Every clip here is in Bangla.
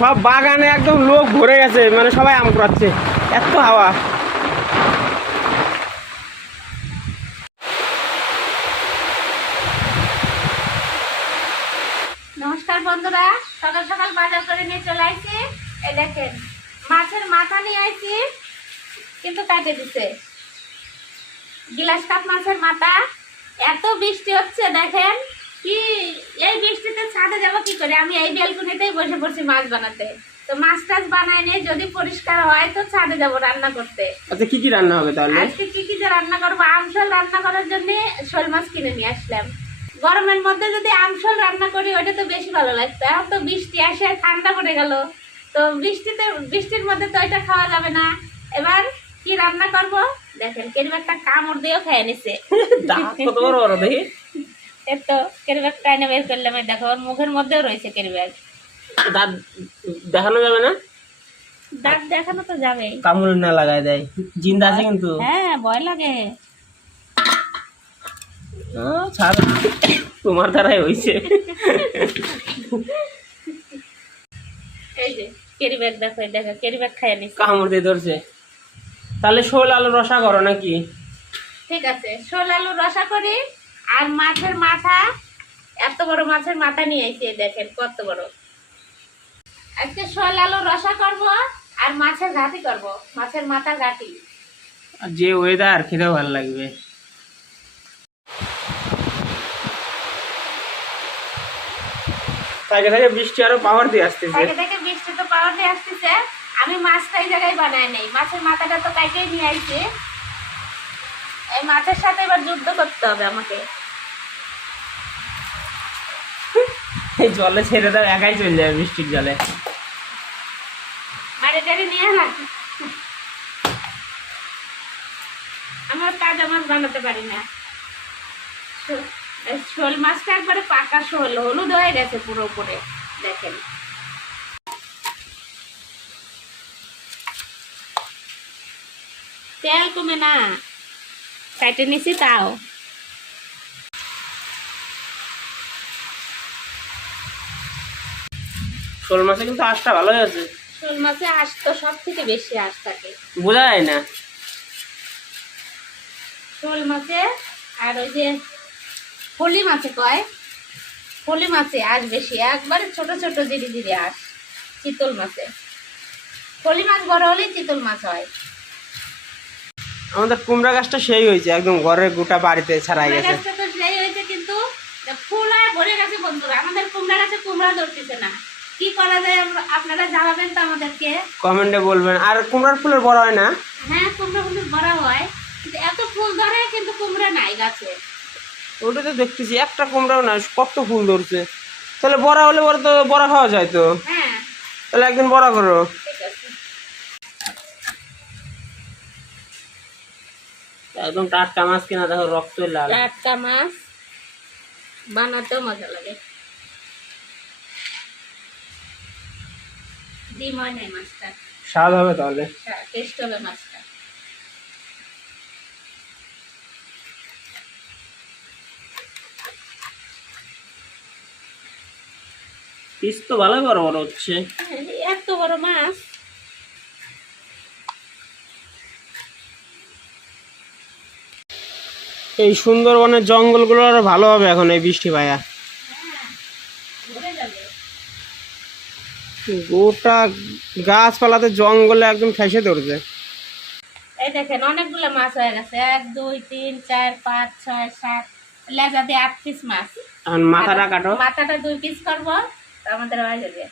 সব বাগানে একদম লোক ভরে গেছে, মানে সবাই আম কুড়াচ্ছে, এত হাওয়া। নমস্কার বন্ধুরা, সকাল সকাল বাজার করে নিয়ে চলে আসছি। এই দেখেন মাছের মাথা নিয়ে আসছি, কিন্তু কাটে দিছে। গিলাস কাপ মাছের মাথা। এত বৃষ্টি হচ্ছে দেখেন, কি এই বৃষ্টিতে ছাদে যাবো কি করে? আমি এই ব্যালকনিতেই বসে পড়ছি মাছ বানাতে। তো মাছ টাছ বানাই নিয়ে যদি পরিষ্কার হয় তো ছাদে যাবো রান্না করতে। আচ্ছা, কি কি রান্না হবে তাহলে? আজকে কি যে রান্না করবো, আমশোল রান্না করার জন্য শোল মাছ কিনে নিয়ে আসলাম। গরমের মধ্যে যদি আমশোল রান্না করি ওটা তো বেশি ভালো লাগতো। এখন তো বৃষ্টি আসে, ঠান্ডা পড়ে গেল, তো বৃষ্টির মধ্যে তো এটা খাওয়া যাবে না। এবার কি রান্না করব দেখেন, কেরিম একটা কামড় দিয়েও খেয়ে নিছে। কত বড় বড় দেখি। এতো কেরিবাগ টাইনে বের করলাম, এই দেখো ওর মুখের মধ্যেও রয়েছে কেরিবাগ। দাঁত দেখানো যাবে না? দাঁত দেখানো তো যাবে, কামড় না লাগায় দেয়, জিন্দা আছে কিন্তু। হ্যাঁ ভয় লাগে। তোমার দ্বারাই হয়েছে। এই যে কেরিবাগ দেখো, এই দেখো কেরিবাগ খাইয়ে নিছে, কামড় দিয়ে ধরছে। তাহলে শোল আলু রসা করো নাকি? ঠিক আছে, শোল আলু রসা করি। আর মাছের মাথা, এত বড় মাছের মাথা নিয়ে এসে দেখেন কত বড়। আজকে শোল আলু রসা করব আর মাছের ঘাটি করব, মাছের মাথা ঘাটি। আর যে ওয়েদার, খেতেও ভালো লাগবে। থেকে থেকে বৃষ্টি আরো পাওয়ার দিয়ে আসতেছে। থেকে থেকে বৃষ্টি তো পাওয়ার দিয়ে আসতেছে। আমি মাছটা এই জায়গায় বানাই নাই, মাছের মাথাটা তো কাইটেই নিয়ে আইছি। এই মাছের সাথে এবার যুদ্ধ করতে হবে আমাকে। এই জলে ছেড়ে দাও, একাই চলে যাবে বৃষ্টির জলে। মারে টাড়ি নিয়ে না, আমার তাজা মাছ বানাতে পারি না। শোল মাছটা একবারে পাকা শোল, হলুদ হয়ে গেছে পুরো উপরে দেখেন। তেল কমে না, কাটে নিছি তাও। শোল মাছে কিন্তু আঁশটা ভালোই আছে। শোল মাছে আঁশ তো সব থেকে বেশি আঁশ থাকে, বোঝা যায় না। শোল মাছে আর ওই যে ফলি মাছে কয়, ফলি মাছে আঁশ বেশি, একবারে ছোট ছোট ধীরে ধীরে আঁশ। চিতল মাছে, ফলি মাছ বড় হলেই চিতল মাছ হয়। আমাদের কুমড়া গাছটা সেই হয়েছে, একদম ঘরের গোটা বাড়িতে ছাড়াই কুমড়া গেছে। গাছটা তো সেই হয়েছে, কিন্তু ফুল আর ভরে গেছে বন্ধুরা। আমাদের কুমড়া গাছে কুমড়া ধরতেছে না, কি করা যায় আপনারা জানাবেন তো আমাদেরকে, কমেন্টে বলবেন। আর কুমড়ার ফুলের বড় হয় না? হ্যাঁ কুমড়া ফুল বড় হয়, কিন্তু এত ফুল ধরে কিন্তু কুমড়া নাই গাছে। ওটা তো দেখতেছি একটা কুমড়াও না, কত ফুল ধরছে। তাহলে বড়া হলে বড় তো বড়া খাওয়া যায় তো। হ্যাঁ তাহলে একদিন বড়া করো। ঠিক আছে। একদম টাটকা মাছ কিনা, দেখো রক্ত লাল। টাটকা মাছ বানাতেও মজা লাগে। ডিম হয় নাই মাছটা, স্বাদ হবে তাহলে। টেস্ট হবে মাছটা। পিস তো ভালোই বড় বড় হচ্ছে। এত বড় মাছ। এই সুন্দরবনের জঙ্গলগুলো আরো ভালো হবে এখন এই বৃষ্টি ভাইয়া। ঘুরে যাবে। গোটা গাছপালাতে জঙ্গলে একদম ঠেসে ধরছে। এই দেখেন অনেকগুলো মাছ হয়ে গেছে, 1 2 3 4 5 6 7, লেজা দিয়ে 8 পিস মাছ। এখন মাথাটা কাটো। মাথাটা 2 পিস করবো, তো আমাদের হয়ে যাবে।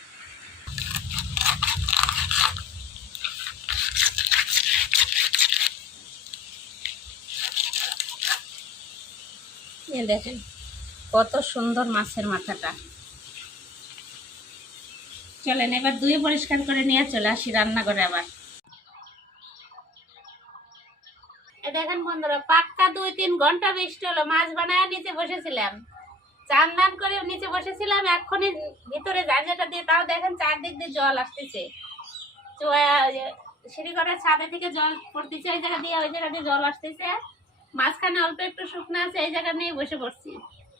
এই দেখেন কত সুন্দর মাছের মাথাটা। চলেন এবার ধুয়ে পরিষ্কার করে নিয়ে চলে আসি রান্না করে আবার। দেখেন বন্ধুরা, পাক্কা 2-3 ঘন্টা বৃষ্টি হলো, মাছ বানায় নিচে বসেছিলাম, চান দান করে নিচে বসেছিলাম। এখনই ভিতরে জানলাটা দিয়ে, তাও দেখেন চারদিক দিয়ে জল আসতেছে। সিঁড়ি ঘরের ছাদে থেকে জল পড়তেছে, ওই জায়গা দিয়ে জল আসতেছে। মাঝখানে অল্প একটু শুকনো আছে, এই জায়গা নিয়ে বসে পড়ছি।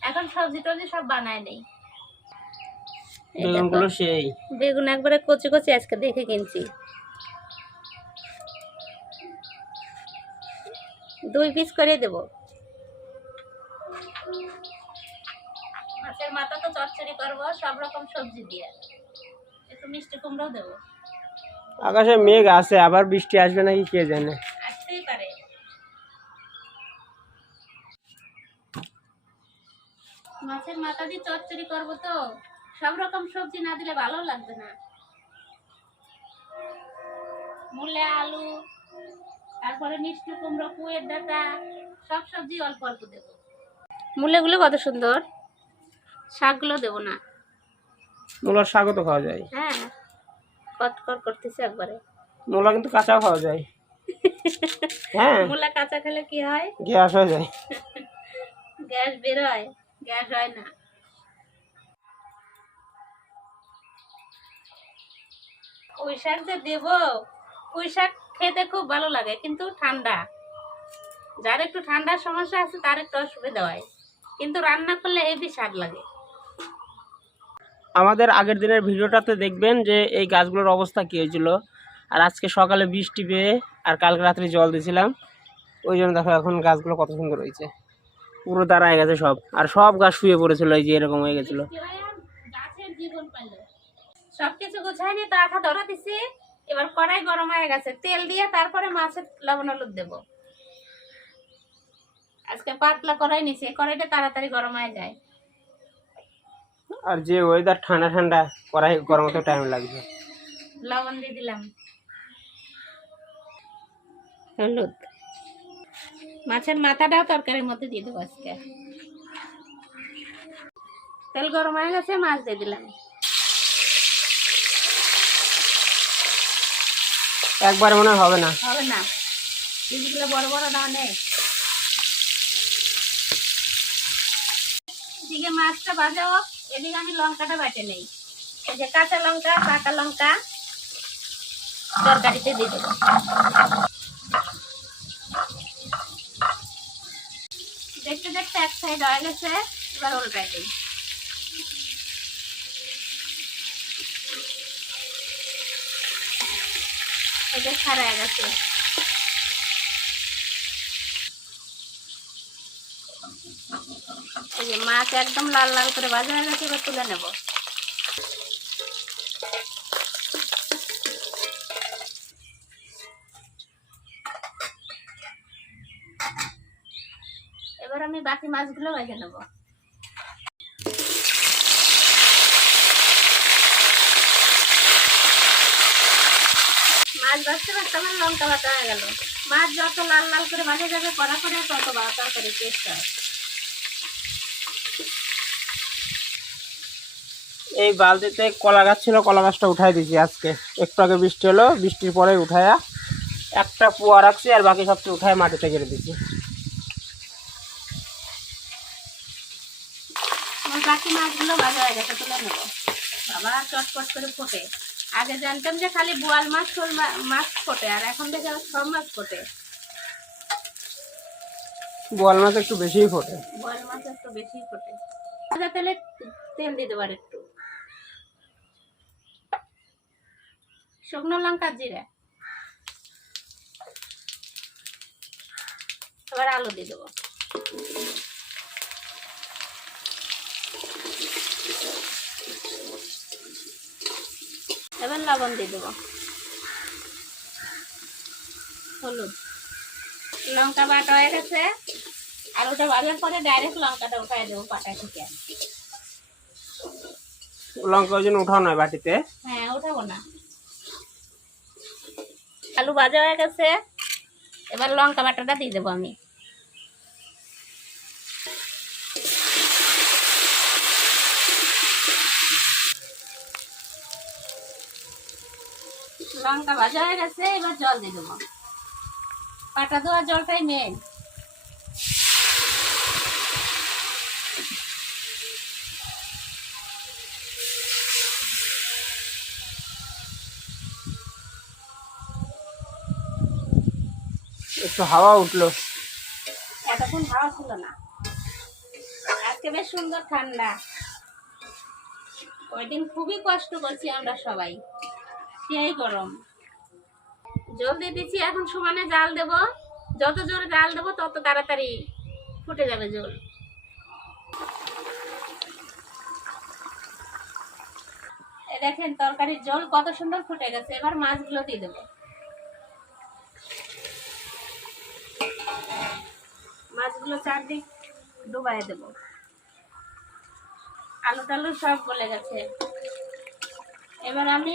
এখন সবজি টবজি সব বানায় নেই। বেগুনগুলো সেই বেগুন একবারে কচি কচি আজকে দেখে কিনছি, 2 পিস করে দেব। মাছের মাথা তো চচ্চড়ি করবো সব রকম সবজি দিয়ে, একটু মিষ্টি কুমড়াও দেবো। আকাশে মেঘ আছে, আবার বৃষ্টি আসবে নাকি কে জানে। আসতেই পারে। মাছের মাথা দিয়ে চচ্চড়ি করবো তো সব রকম সবজি না দিলে ভালো লাগবে না। মূলে আলু, তারপরে মিষ্টি কুমড়ো, পুঁয়ের ডাঁটা, সব সবজি অল্প অল্প দেবো। মূলেগুলো কত সুন্দর, শাকগুলো দেবো না। মূলার শাকও তো খাওয়া যায়। হ্যাঁ, কটকর করতেছে একবারে। মূলা কিন্তু কাঁচাও খাওয়া যায়। হ্যাঁ, মূলা কাঁচা খেলে কি হয়? গ্যাস হয়ে যায়। গ্যাস বের হয়, গ্যাস হয় না। পুঁই শাক যে দেবো, পুঁই শাক খেতে খুব ভালো লাগে, কিন্তু ঠান্ডা, যার একটু ঠান্ডার সমস্যা আছে তার একটু অসুবিধা হয়, কিন্তু রান্না করলে হেভি স্বাদ লাগে। আমাদের আগের দিনের ভিডিওটাতে দেখবেন যে এই গাছগুলোর অবস্থা কী হয়েছিল। আর আজকে সকালে বৃষ্টি পেয়ে আর কালকে রাত্রে জল দিয়েছিলাম, ওই জন্য দেখো এখন গাছগুলো কত সুন্দর হয়েছে, পুরো দাঁড়ায় গেছে সব। আর সব গাছ শুয়ে পড়েছিল, এই যে এরকম হয়ে গেছিলো। গাছের জীবন পাইল। সবকিছু গুছাই নিয়ে আঠা ধরা দিছি, এবার কড়াই গরম হয়ে গেছে, তেল দিয়ে তারপরে মাছের লবণ হলুদ দেবো। আজকে পাতলা কড়াই নিছি, কড়াইটা তাড়াতাড়ি গরম হয়ে যায়। আর যে ওয়েদার ঠান্ডা ঠান্ডা, কড়াই গরম হতে টাইম লাগবে। লবণ দিয়ে দিলাম, হলুদ, মাছের মাথাটাও তরকারির মধ্যে দিয়ে দেবো আজকে। তেল গরম হয়ে গেছে, মাছ দিয়ে দিলাম। একবারে মনে হয় হবে না, হবে না, পিসগুলো বড় বড় না অনেক। এদিকে মাছটা ভাজা হোক, এদিকে আমি লঙ্কাটা বেটে নেই। এই যে কাঁচা লঙ্কা, পাকা লঙ্কা তরকারিতে দিয়ে দেবো। দেখতে দেখতে এক সাইড হয়ে গেছে, এবার উল্টাই দিই। এটা ছাড়া গেছে। এই যে মাছ একদম লাল লাল করে ভাজা হয়ে গেছে, এবার তুলে নেব। এবার আমি বাকি মাছগুলো ভেজে নেব। মাছ ভাজতে ভাজতে আমার লঙ্কা বাটা হয়ে গেল। মাছ যত লাল লাল করে ভাজা যাবে কড়া করে, তত তরকারি টেস্ট হয়। এই বালতিতে কলা গাছ ছিল, কলা গাছটা উঠাই দিয়েছি আজকে। একটু আগে বৃষ্টি হলো, বৃষ্টির পরে উঠায়া একটা পুয়া রাখছি, আর বাকি সবটা উঠায় মাটিতে গেড়ে দিচ্ছি। আমার বাকি মাছগুলো ভাজা হয়ে গেছে, তুলে নেবো। বাবা চটপট করে ফোটে। আগে জানতাম যে খালি বোয়াল মাছ, শোল মাছ ফোটে, আর এখন দেখে সব মাছ ফোটে। বোয়াল মাছ একটু বেশিই ফোটে। বোয়াল মাছ একটু বেশি ফোটে। ভাজা তেলে তেল দিয়ে দেবো আর একটু, শুকনো লঙ্কা, জিরা, এবার আলু দিয়ে দেবো। এবার লবণ দিয়ে দেবো, হলুদ, লঙ্কা বাটা হয়ে গেছে। আলুটা ভাজার পরে ডাইরেক্ট লঙ্কাটা উঠাই দেবো পাটা থেকে। লঙ্কা ওই জন্য উঠাও নয় বাটিতে। হ্যাঁ, উঠাবো না। আলু ভাজা হয়ে গেছে, এবার লঙ্কা বাটাটা দিয়ে দেবো আমি। লঙ্কা ভাজা হয়ে গেছে, এবার জল দিয়ে দেবো। পাটা ধোয়া জলটাই মেন। একটু হাওয়া উঠলো, এতক্ষণ হাওয়া ছিল না, আজকে বেশ সুন্দর ঠান্ডা। ওই দিন খুবই কষ্ট করছি আমরা সবাই, সেই গরম। জল দিয়ে দিচ্ছি, এখন সমানে জাল দেব। যত জোরে জাল দেবো তত তাড়াতাড়ি ফুটে যাবে জল। এই দেখেন তরকারির জল কত সুন্দর ফুটে গেছে। এবার মাছগুলো দিয়ে দেবো। মাছগুলো চারদিক ডুবাই দেব। আলু টালু সব গলে গেছে। এবার আমি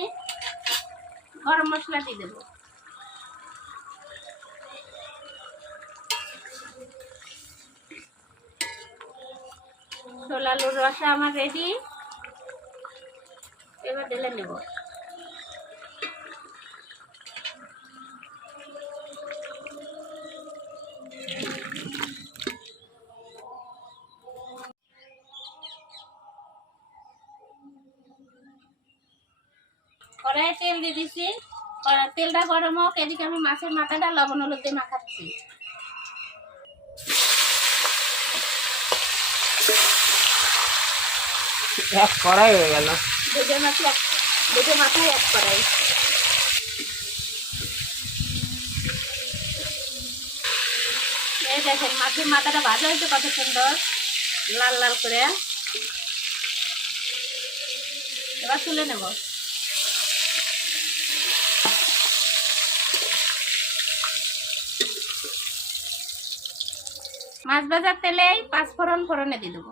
গরম মশলা দিয়ে দেবো। ছোলা আলুর রসা আমার রেডি। এবার ঢেলে নেব। কড়াইয়ে তেল দিয়ে দিচ্ছি। তেলটা গরম হোক, এদিকে আমি মাছের মাথাটা লবণ হলুদ দিয়ে মাখাচ্ছি। এক কড়াই হয়ে গেল। দুটো মাথায় এক কড়াই। এই দেখেন মাছের মাথাটা ভাজা হয়েছে কত সুন্দর লাল লাল করে। এবার তুলে নেব। মাছ ভাজার তেলেই পাঁচফোড়ন ফোড়নে দিয়ে দেবো।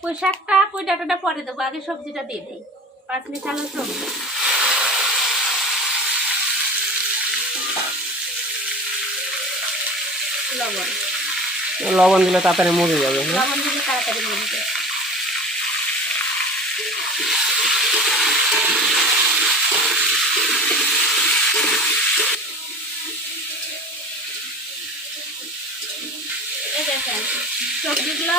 পুঁই শাকটা পুঁই ডাঁটাটা পরে দেবো, আগে সবজিটা দিয়ে দিই। 5 মিশালো সবজি, লবণ। লবণ দিলে তাড়াতাড়ি মরে যাবে। লবণ দিলে তাড়াতাড়ি মরে যাবে। এই দেখেন সবজিগুলো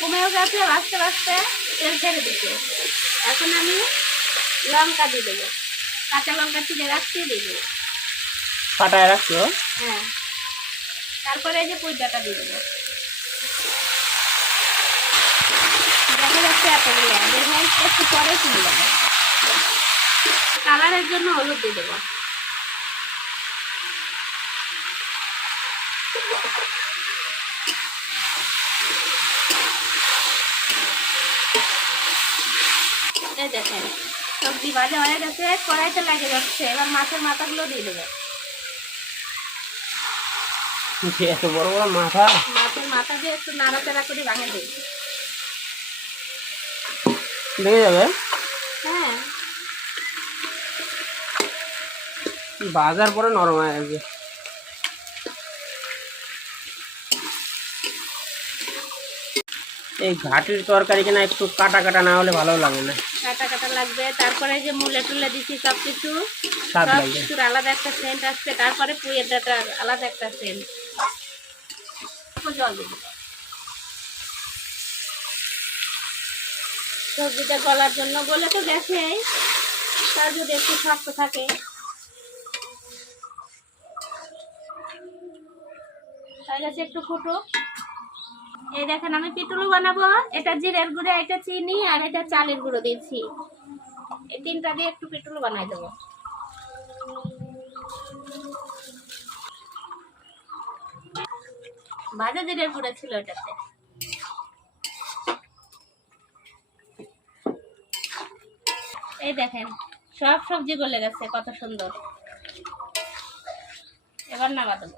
কমেও গেছে, ভাজতে ভাজতে তেল ছেড়ে দিচ্ছে। এখন আমি লঙ্কা দিয়ে দেবো। কাঁচা লঙ্কা চিড়ে রাখছি, দিয়ে দেবো। ফাটায় রাখছো? হ্যাঁ। তারপরে এই যে পুঁইডাটা দিয়ে দেবো। দেখা যাচ্ছে এতগুলো, দেখেন একটু পরে তুলে যাবে। কালারের জন্য হলুদ দিয়ে দেবো। এই দেখেন সবজি ভাজা হয়ে গেছে, কড়াইতে লাগে যাচ্ছে। এবার মাছের মাথাগুলো দিয়ে দেবো। এত বড় বড় মাথা। মাছের মাথা দিয়ে একটু নাড়াচাড়া করে ভাঙে দিই। দেখে যাবে। হ্যাঁ, বাজার পরে নরম হয়ে গেছে। এই ঘাটির তরকারি কিনা একটু কাটা কাটা না হলে ভালো লাগে না। কাটা কাটা লাগবে। তারপরে যে মুলে টুলে দিচ্ছি সবকিছু, স্বাদ লাগে। সবকিছুর আলাদা একটা সেন্ট আসছে। তারপরে পুঁইয়ের ডাঁটার আলাদা একটা সেন্ট। জল দেবো সবজিটা গলার জন্য। গলে তো গেছেই, তার যদি একটু শক্ত থাকে। হয়ে গেছে, একটু ফুটো। এই দেখেন আমি পিটুলু বানাবো। এটা জিরের গুঁড়ো, এটা চিনি, আর এটা চালের গুঁড়ো দিয়েছি। এই তিনটা দিয়ে একটু পিটুলু বানাই দেবো। ভাজা জিরের গুঁড়ো ছিল এটাতে। এই দেখেন সব সবজি গলে গেছে কত সুন্দর। এবার নামা দেবো।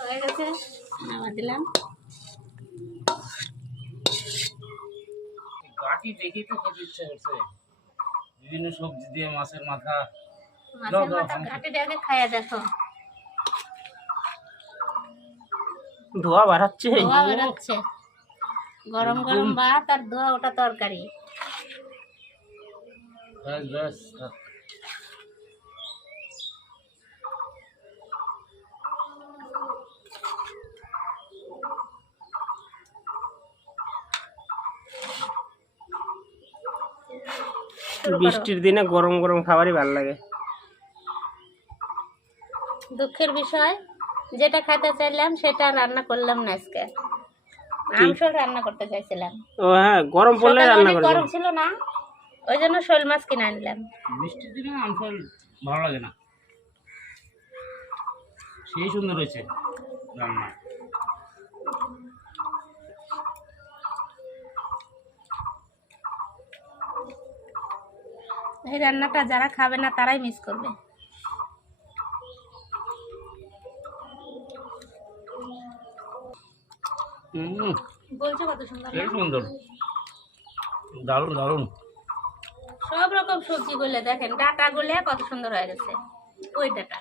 হয়ে গেছে, নামা দিলাম। গাটি দেখেই তো খেতে ইচ্ছে করছে। বিভিন্ন সবজি দিয়ে মাছের মাথা। মাছের মাথা ঘাটে আগে খাইয়া দেখো। ধোয়া বাড়াচ্ছে। ধোয়া বেরোচ্ছে। গরম গরম ভাত আর ধোয়া ওটা তরকারি। ব্যাস ব্যাস। বৃষ্টির দিনে গরম গরম খাবারই ভালো লাগে। দুঃখের বিষয়, যেটা খেতে চাইলাম সেটা রান্না করলাম না আজকে। আমশোল রান্না করতে চাইছিলাম। ও হ্যাঁ, গরম পড়লে সকালে রান্না অনেক করে গরম ছিল না, ওই জন্য শোল মাছ কিনে আনলাম। বৃষ্টির দিনে আমফল ভালো লাগে না। সেই সুন্দর হয়েছে রান্না। এই রান্নাটা যারা খাবে না তারাই মিস করবে। বলছো কত সুন্দর না? সেই সুন্দর, দারুণ দারুণ। সব রকম সবজি গুলে দেখেন, ডাটা গুলে কত সুন্দর হয়ে গেছে। ওই ডাটা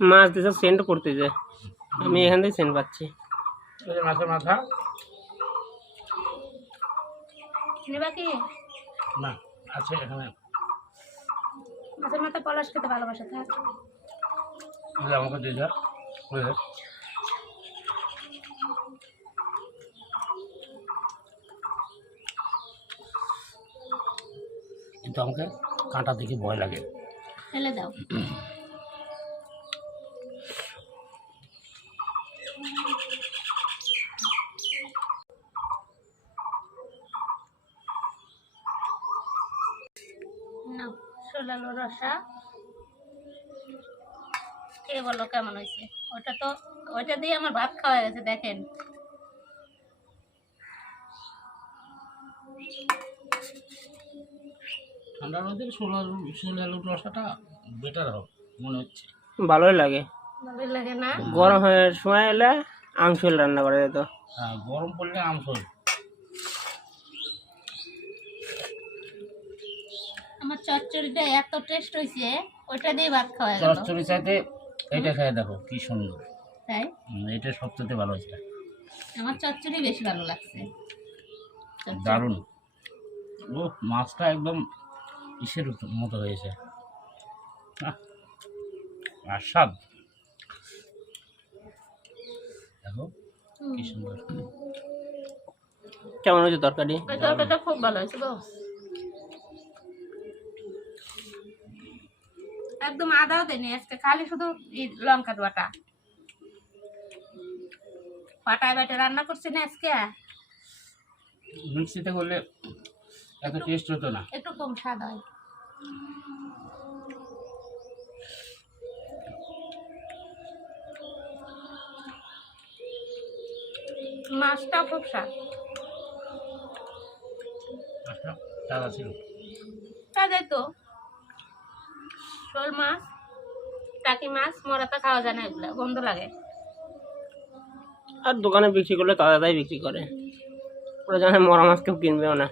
মাছ দিছে সেন্ট করতেছে, আমি এখান থেকে সেন্ট পাচ্ছি। এই যে মাছের মাথা নেবা কি? না আছে এখানে, মাছের মাথা পলাশ খেতে ভালোবাসা থাক। এই যে আমাকে দিয়ে যা ওই যে। কিন্তু আমাকে কাঁটা দেখে ভয় লাগে। ফেলে দাও। নাও শোল আলুর রসা খেয়ে বলো কেমন হয়েছে। ওইটা দিয়ে আমার ভাত খাওয়া হয়ে গেছে দেখেন। ঠান্ডার মধ্যে শোল আলুর রসাটা বেটার হবে মনে হচ্ছে। ভালোই লাগে। ভালোই লাগে না? গরম হয়ে সময় এলে আমশোল রান্না করা যেত। হ্যাঁ, গরম পড়লে আমফল। আমার চচ্চড়িটা এত টেস্ট হয়েছে, ওইটা দিয়ে ভাত খাওয়া গেল। চচ্চড়ি চাইতে এটা খেয়ে দেখো কি সুন্দর। তাই এটা সবচেয়ে ভালো হয়েছে, আমার চচ্চড়ি বেশি ভালো লাগছে। দারুণ। ও মাছটা একদম ইসের মতো হয়েছে, আর স্বাদ দেখো কি সুন্দর। কেমন হয়েছে তরকারি? ওই তরকারিটা খুব ভালো হয়েছে গো। একদম আদাও দেয়নি আজকে, খালি শুধু লঙ্কা বাটা পাটায় বাটে রান্না করছি না আজকে। মিক্সিতে করলে এত টেস্ট হতো না। একটু কম স্বাদ হয়। মাছটা খুব স্বাদ। আচ্ছা তাজা ছিল। তাই তো শোল মাছ, টাকি মাছ মরাতে খাওয়া যায় না, এগুলো গন্ধ লাগে। আর দোকানে বিক্রি করলে তাজা তাই বিক্রি করে, ওরা জানে মরা মাছ কেউ কিনবেও না।